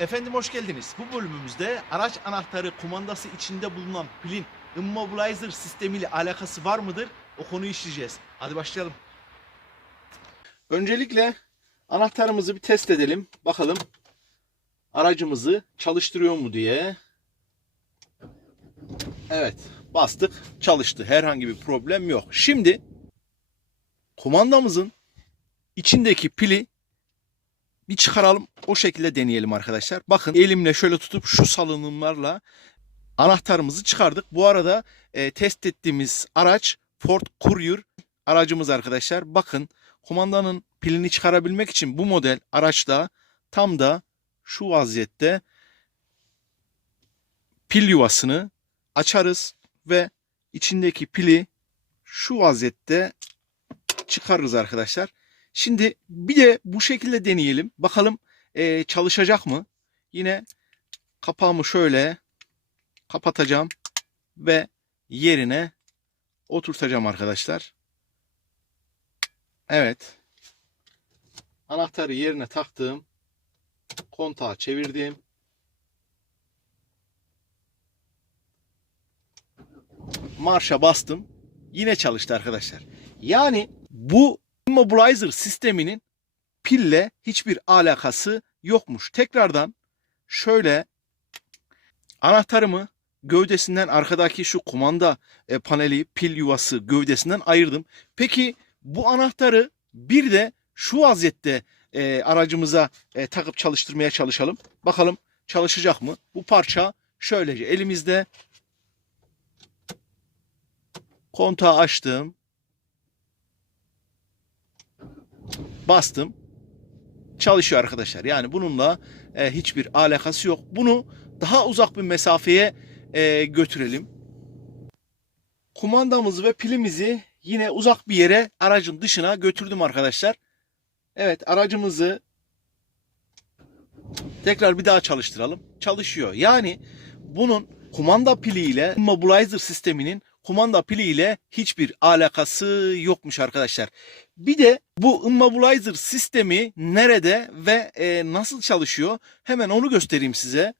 Efendim hoş geldiniz. Bu bölümümüzde araç anahtarı kumandası içinde bulunan pilin immobilizer sistemiyle alakası var mıdır? O konuyu işleyeceğiz. Hadi başlayalım. Öncelikle anahtarımızı bir test edelim. Bakalım aracımızı çalıştırıyor mu diye. Evet bastık çalıştı. Herhangi bir problem yok. Şimdi kumandamızın içindeki pili bir çıkaralım. O şekilde deneyelim arkadaşlar. Bakın elimle şöyle tutup şu salınımlarla anahtarımızı çıkardık. Bu arada e, test ettiğimiz araç Ford Courier aracımız arkadaşlar. Bakın kumandanın pilini çıkarabilmek için bu model araçta tam da şu vaziyette pil yuvasını açarız ve içindeki pili şu vaziyette çıkarırız arkadaşlar. Şimdi bir de bu şekilde deneyelim. Bakalım eee, çalışacak mı? Yine kapağımı şöyle kapatacağım ve yerine oturtacağım arkadaşlar. Evet. Anahtarı yerine taktım. Kontağı çevirdim. Marşa bastım. Yine çalıştı arkadaşlar. Yani bu immobilizer sisteminin pille hiçbir alakası yokmuş. Tekrardan şöyle anahtarımı gövdesinden arkadaki şu kumanda e, paneli pil yuvası gövdesinden ayırdım. Peki bu anahtarı bir de şu vaziyette e, aracımıza e, takıp çalıştırmaya çalışalım. Bakalım çalışacak mı? Bu parça şöylece elimizde kontağı açtım. Bastım. Çalışıyor arkadaşlar. Yani bununla e, hiçbir alakası yok. Bunu daha uzak bir mesafeye e, götürelim. Kumandamızı ve pilimizi yine uzak bir yere aracın dışına götürdüm arkadaşlar. Evet aracımızı tekrar bir daha çalıştıralım. Çalışıyor. Yani bunun kumanda piliyle immobilizer sisteminin kumanda piliyle hiçbir alakası yokmuş arkadaşlar. Bir de bu immobilizer sistemi nerede ve e, nasıl çalışıyor? Hemen onu göstereyim size.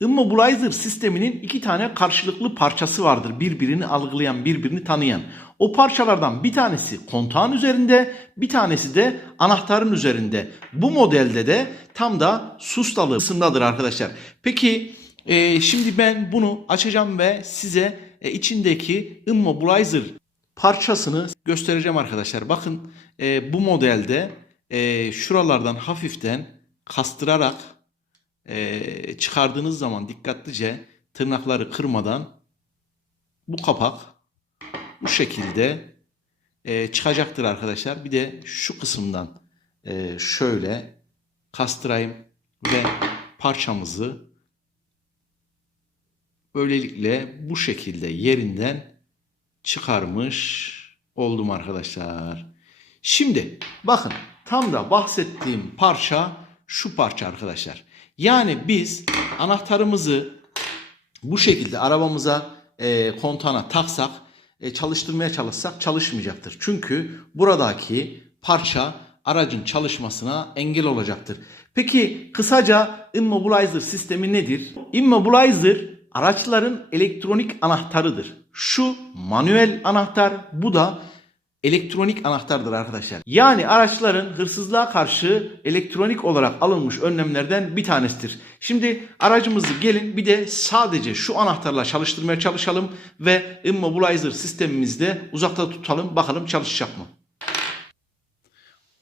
Immobilizer sisteminin iki tane karşılıklı parçası vardır. Birbirini algılayan, birbirini tanıyan. O parçalardan bir tanesi kontağın üzerinde, bir tanesi de anahtarın üzerinde. Bu modelde de tam da sustalı kısımdadır arkadaşlar. Peki e, şimdi ben bunu açacağım ve size e, içindeki immobilizer parçasını göstereceğim arkadaşlar. Bakın e, bu modelde e, şuralardan hafiften kastırarak e, çıkardığınız zaman dikkatlice tırnakları kırmadan bu kapak bu şekilde e, çıkacaktır arkadaşlar. Bir de şu kısımdan e, şöyle kastırayım ve parçamızı böylelikle bu şekilde yerinden çıkarmış oldum arkadaşlar. Şimdi bakın tam da bahsettiğim parça şu parça arkadaşlar. Yani biz anahtarımızı bu şekilde arabamıza e, kontağına taksak e, çalıştırmaya çalışsak çalışmayacaktır. Çünkü buradaki parça aracın çalışmasına engel olacaktır. Peki kısaca immobilizer sistemi nedir? Immobilizer araçların elektronik anahtarıdır. Şu manuel anahtar bu da elektronik anahtardır arkadaşlar. Yani araçların hırsızlığa karşı elektronik olarak alınmış önlemlerden bir tanesidir. Şimdi aracımızı gelin bir de sadece şu anahtarla çalıştırmaya çalışalım ve immobilizer sistemimizde uzakta tutalım bakalım çalışacak mı?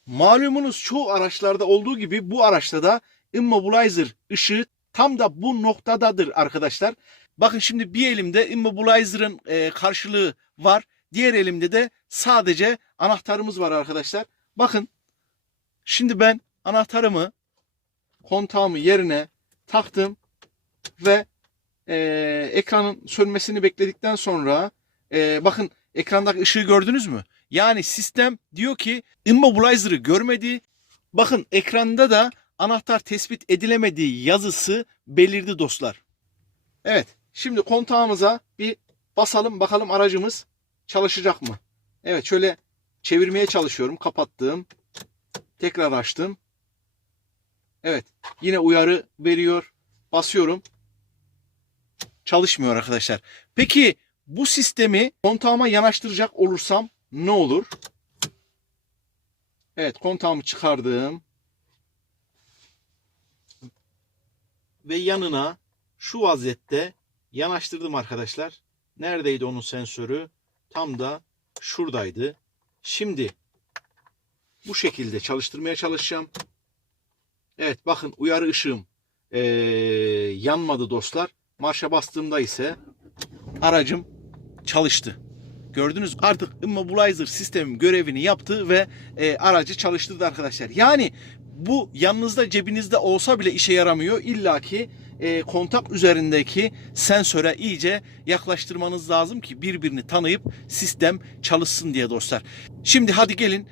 Malumunuz çoğu araçlarda olduğu gibi bu araçta da immobilizer ışığı tam da bu noktadadır arkadaşlar. Bakın şimdi bir elimde immobilizer'ın e, karşılığı var. Diğer elimde de sadece anahtarımız var arkadaşlar. Bakın şimdi ben anahtarımı kontağımı yerine taktım ve e, ekranın sönmesini bekledikten sonra e, bakın ekrandaki ışığı gördünüz mü? Yani sistem diyor ki immobilizer'ı görmedi. Bakın ekranda da anahtar tespit edilemediği yazısı belirdi dostlar. Evet şimdi kontağımıza bir basalım bakalım aracımız çalışacak mı? Evet şöyle çevirmeye çalışıyorum. Kapattım. Tekrar açtım. Evet. Yine uyarı veriyor. Basıyorum. Çalışmıyor arkadaşlar. Peki bu sistemi kontağıma yanaştıracak olursam ne olur? Evet kontağımı çıkardım. Ve yanına şu vaziyette yanaştırdım arkadaşlar. Neredeydi onun sensörü? Tam da şuradaydı. Şimdi bu şekilde çalıştırmaya çalışacağım. Evet bakın uyarı ışığım eee, yanmadı dostlar. Marşa bastığımda ise aracım çalıştı. Gördünüz artık immobilizer sistemim görevini yaptı ve e, aracı çalıştırdı arkadaşlar. Yani bu yanınızda cebinizde olsa bile işe yaramıyor. İlla ki e, kontak üzerindeki sensöre iyice yaklaştırmanız lazım ki birbirini tanıyıp sistem çalışsın diye dostlar. Şimdi hadi gelin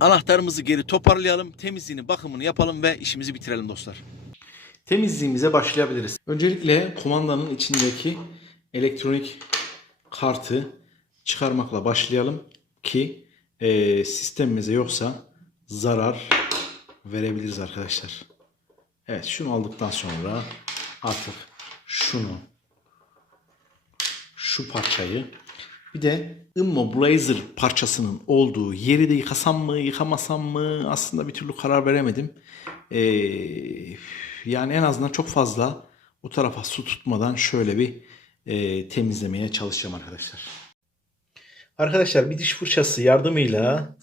anahtarımızı geri toparlayalım, temizliğini, bakımını yapalım ve işimizi bitirelim dostlar. Temizliğimize başlayabiliriz. Öncelikle kumandanın içindeki elektronik kartı çıkarmakla başlayalım ki e, sistemimize yoksa zarar verebiliriz arkadaşlar. Evet şunu aldıktan sonra artık şunu şu parçayı bir de Immobilizer parçasının olduğu yeri de yıkasam mı yıkamasam mı aslında bir türlü karar veremedim. Ee, yani en azından çok fazla o tarafa su tutmadan şöyle bir e, temizlemeye çalışacağım arkadaşlar. Arkadaşlar bir diş fırçası yardımıyla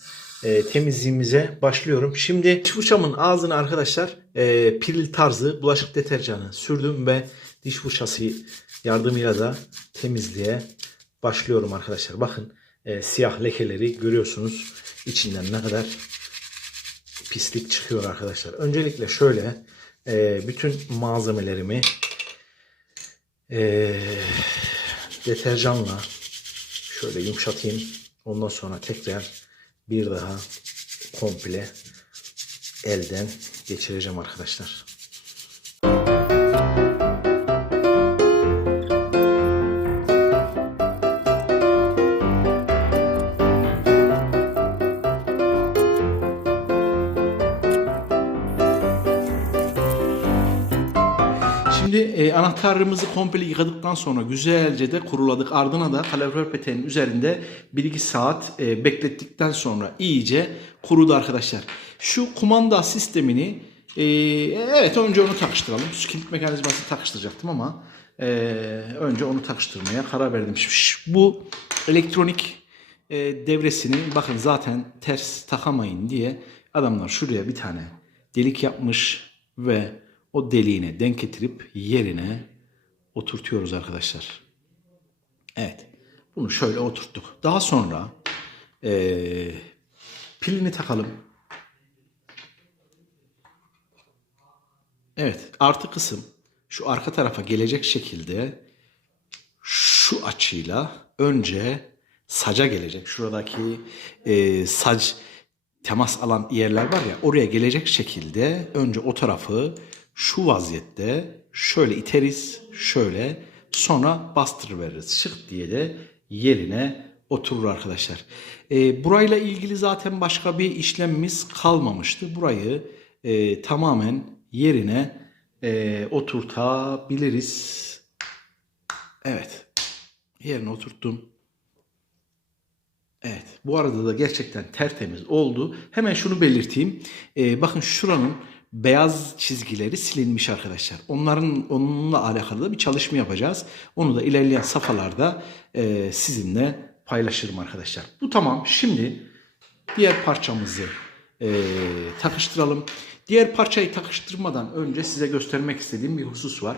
e, temizliğimize başlıyorum. Şimdi diş fırçamın ağzına arkadaşlar e, piril tarzı bulaşık deterjanı sürdüm ve diş fırçası yardımıyla da temizliğe başlıyorum arkadaşlar. Bakın e, siyah lekeleri görüyorsunuz. İçinden ne kadar pislik çıkıyor arkadaşlar. Öncelikle şöyle e, bütün malzemelerimi e, deterjanla şöyle yumuşatayım. Ondan sonra tekrar bir daha komple elden geçireceğim arkadaşlar. E, anahtarımızı komple yıkadıktan sonra güzelce de kuruladık. Ardına da kalorifer peteğinin üzerinde 1-2 saat e, beklettikten sonra iyice kurudu arkadaşlar. Şu kumanda sistemini e, evet önce onu takıştıralım. Şu kilit mekanizması takıştıracaktım ama e, önce onu takıştırmaya karar verdim. Şu- Bu elektronik e, devresini bakın zaten ters takamayın diye adamlar şuraya bir tane delik yapmış ve o deliğine denk getirip yerine oturtuyoruz arkadaşlar. Evet. Bunu şöyle oturttuk. Daha sonra eee, pilini takalım. Evet. Artı kısım şu arka tarafa gelecek şekilde şu açıyla önce saca gelecek. Şuradaki eee sac temas alan yerler var ya oraya gelecek şekilde önce o tarafı şu vaziyette şöyle iteriz şöyle sonra bastırıveririz. Şık diye de yerine oturur arkadaşlar. Ee, burayla ilgili zaten başka bir işlemimiz kalmamıştı. Burayı e, tamamen yerine e, oturtabiliriz. Evet. Yerine oturttum. Evet. Bu arada da gerçekten tertemiz oldu. Hemen şunu belirteyim. Ee, bakın şuranın beyaz çizgileri silinmiş arkadaşlar. Onların onunla alakalı da bir çalışma yapacağız. Onu da ilerleyen safhalarda e, sizinle paylaşırım arkadaşlar. Bu tamam. Şimdi diğer parçamızı e, takıştıralım. Diğer parçayı takıştırmadan önce size göstermek istediğim bir husus var.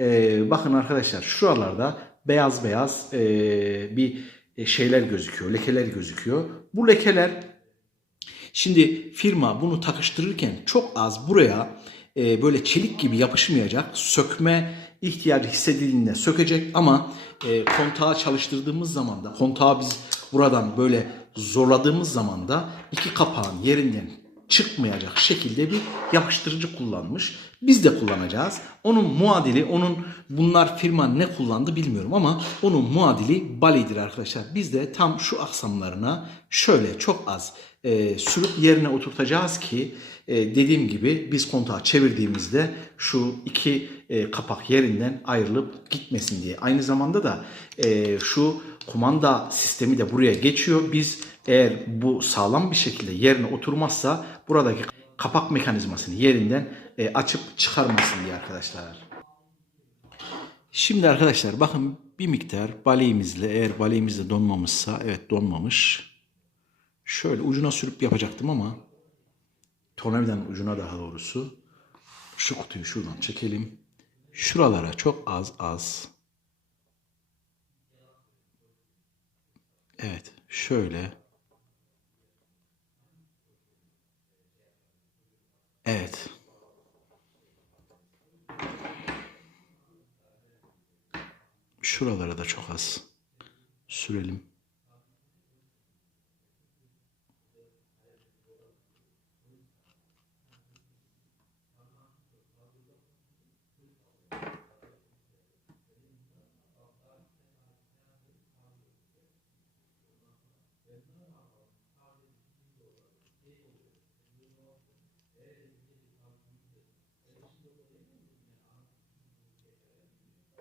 E, bakın arkadaşlar şuralarda beyaz beyaz e, bir şeyler gözüküyor, lekeler gözüküyor. Bu lekeler Şimdi firma bunu takıştırırken çok az buraya e, böyle çelik gibi yapışmayacak, sökme ihtiyacı hissedildiğinde sökecek ama e, kontağı çalıştırdığımız zaman da kontağı biz buradan böyle zorladığımız zaman da iki kapağın yerinden çıkmayacak şekilde bir yapıştırıcı kullanmış. Biz de kullanacağız. Onun muadili, onun bunlar firma ne kullandı bilmiyorum ama onun muadili Bali'dir arkadaşlar. Biz de tam şu aksamlarına şöyle çok az e, sürüp yerine oturtacağız ki e, dediğim gibi biz kontağı çevirdiğimizde şu iki e, kapak yerinden ayrılıp gitmesin diye. Aynı zamanda da e, şu kumanda sistemi de buraya geçiyor. Biz eğer bu sağlam bir şekilde yerine oturmazsa buradaki kapak mekanizmasını yerinden e, açıp çıkarmasın diye arkadaşlar. Şimdi arkadaşlar bakın bir miktar baleğimizle eğer baleğimizle donmamışsa evet donmamış. Şöyle ucuna sürüp yapacaktım ama tornavidanın ucuna daha doğrusu şu kutuyu şuradan çekelim. Şuralara çok az az. Evet şöyle. Evet. Şuralara da çok az sürelim.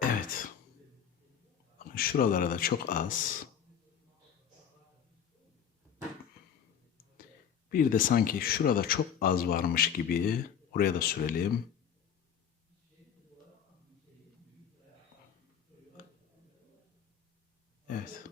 Evet. Bakın Şuralara da çok az. Bir de sanki şurada çok az varmış gibi. Oraya da sürelim. Evet.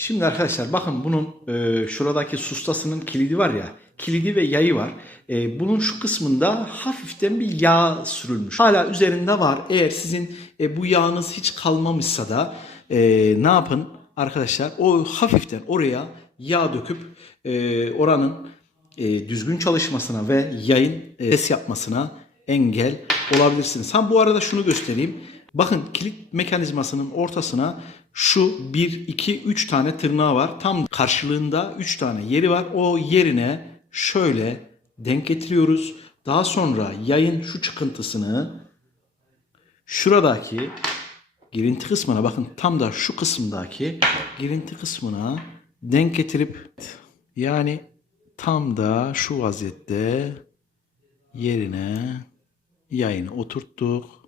Şimdi arkadaşlar bakın bunun e, şuradaki sustasının kilidi var ya kilidi ve yayı var. E, bunun şu kısmında hafiften bir yağ sürülmüş. Hala üzerinde var. Eğer sizin e, bu yağınız hiç kalmamışsa da e, ne yapın arkadaşlar? O hafiften oraya yağ döküp e, oranın e, düzgün çalışmasına ve yayın e, ses yapmasına engel olabilirsiniz. Ha bu arada şunu göstereyim. Bakın kilit mekanizmasının ortasına şu 1, 2, 3 tane tırnağı var. Tam karşılığında 3 tane yeri var. O yerine şöyle denk getiriyoruz. Daha sonra yayın şu çıkıntısını şuradaki girinti kısmına bakın tam da şu kısımdaki girinti kısmına denk getirip yani tam da şu vaziyette yerine yayını oturttuk.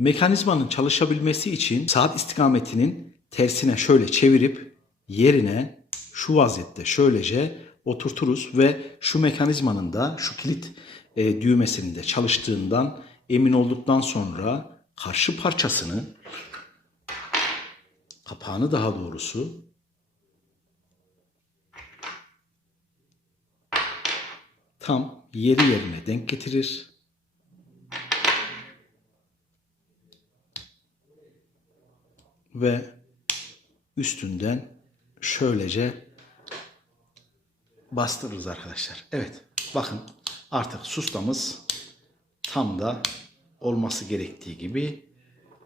Mekanizmanın çalışabilmesi için saat istikametinin tersine şöyle çevirip yerine şu vaziyette şöylece oturturuz ve şu mekanizmanın da şu kilit e, düğmesinin de çalıştığından emin olduktan sonra karşı parçasını kapağını daha doğrusu tam yeri yerine denk getirir. Ve üstünden şöylece bastırırız arkadaşlar. Evet bakın artık sustamız tam da olması gerektiği gibi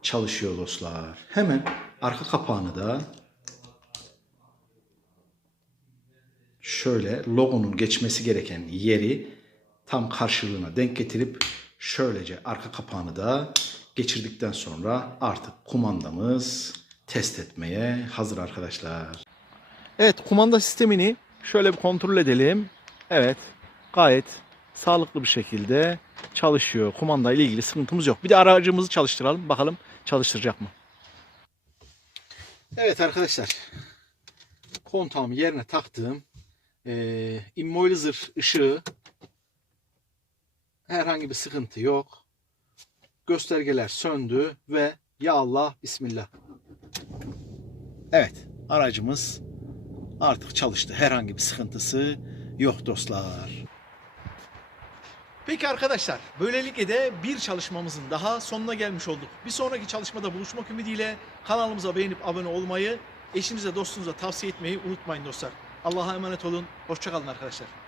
çalışıyor dostlar. Hemen arka kapağını da şöyle logonun geçmesi gereken yeri tam karşılığına denk getirip şöylece arka kapağını da geçirdikten sonra artık kumandamız test etmeye hazır arkadaşlar. Evet kumanda sistemini şöyle bir kontrol edelim. Evet gayet sağlıklı bir şekilde çalışıyor. Kumanda ile ilgili sıkıntımız yok. Bir de aracımızı çalıştıralım. Bakalım çalıştıracak mı? Evet arkadaşlar. Kontağımı yerine taktığım e, immobilizer ışığı herhangi bir sıkıntı yok. Göstergeler söndü ve ya Allah bismillah. Evet aracımız artık çalıştı. Herhangi bir sıkıntısı yok dostlar. Peki arkadaşlar böylelikle de bir çalışmamızın daha sonuna gelmiş olduk. Bir sonraki çalışmada buluşmak ümidiyle kanalımıza beğenip abone olmayı, eşinize dostunuza tavsiye etmeyi unutmayın dostlar. Allah'a emanet olun. Hoşçakalın arkadaşlar.